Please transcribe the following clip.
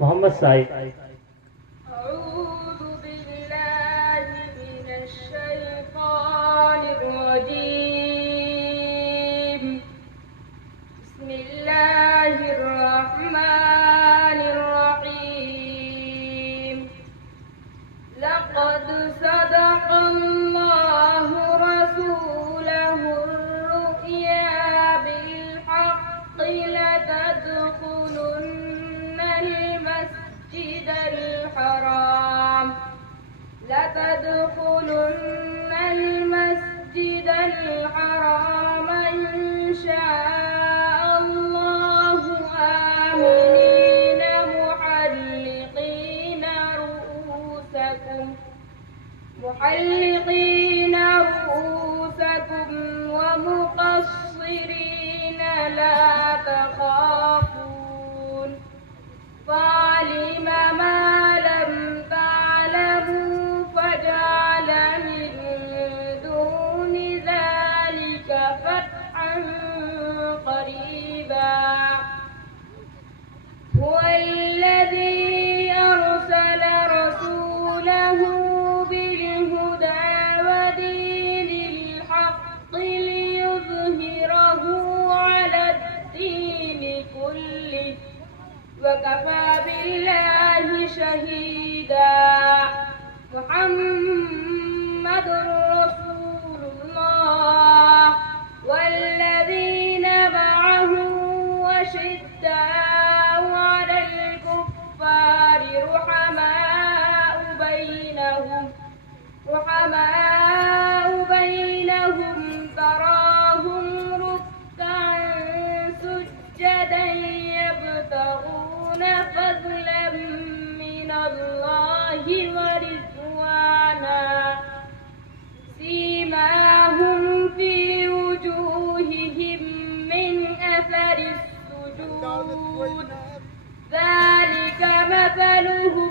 Mohammad साइद। أعوذ بالله من الشيطان الرجيم. بسم الله الرحمن الرحيم. لقد صدق الله رسوله الرؤيا بالحق لتدخلن المسجد الحرام إن شاء الله آمنين محلقين رؤوسكم ومقصرين لا تخافون فعلم ما لم تعلموا فجعل من دون ذلك فتحا قريبا. هو الذي أرسل رسوله بالهدى ودين الحق ليظهره على الدين كله وكفى بالله شهيدا. محمد رسول الله والذين معه وشداء على الكفار رحماء بينهم تراهم ركعا سجدا يبتغون فضلا من الله ورضوانا سيماهم في وجوههم من أثر السجود ذلك مثلهم